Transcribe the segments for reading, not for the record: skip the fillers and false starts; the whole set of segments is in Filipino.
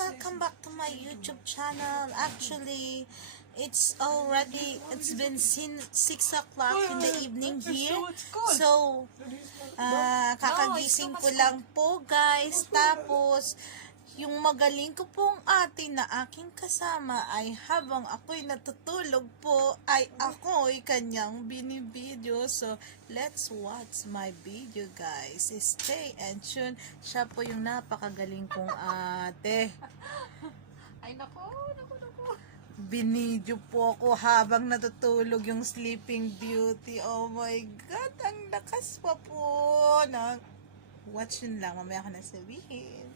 welcome back to my YouTube channel. Actually, it's been since 6 o'clock in the evening here. So, kakagising ko lang po guys. Tapos, yung magaling ko pong ate na aking kasama ay habang ako'y natutulog po ay ako'y kanyang binibideo. So, let's watch my video guys. Stay and tune. Siya po yung napakagaling kong ate. Ay, naku. Binidyo po ako habang natutulog yung Sleeping Beauty. Oh my God, ang lakas pa po. Watch yun lang, mamaya ka na sabihin.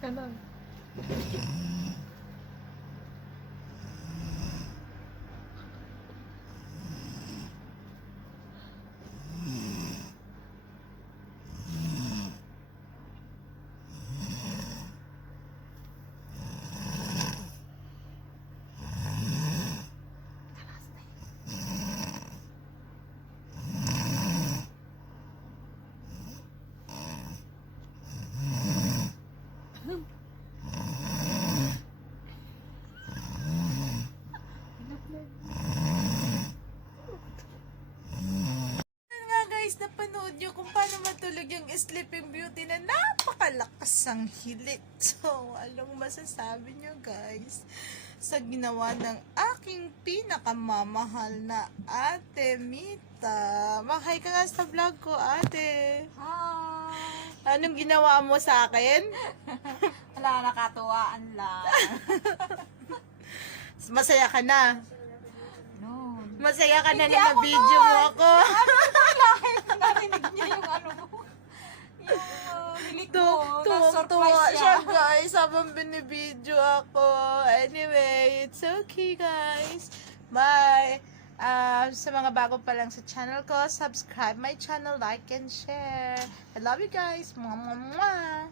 Ganon. Napanood nyo kung paano matulog yung Sleeping Beauty na napakalakas ang hilik. So, anong masasabi nyo guys sa ginawa ng aking pinakamamahal na ate Mita? Mag-hi ka nga sa vlog ko, ate. Hi! Anong ginawa mo sa akin? Wala, nakatuwaan lang. Masaya ka na? No. Masaya ka na Hindi na ako video mo nun. ako? Narinig niya yung ano mo. Yung hilik mo. Tuwa Na-surprise siya siya. guys habang binibidyo ako. Anyway, it's okay guys. Bye! Sa mga bago pa lang sa channel ko, subscribe my channel, like and share. I love you guys. Mwah, mwah, mwah.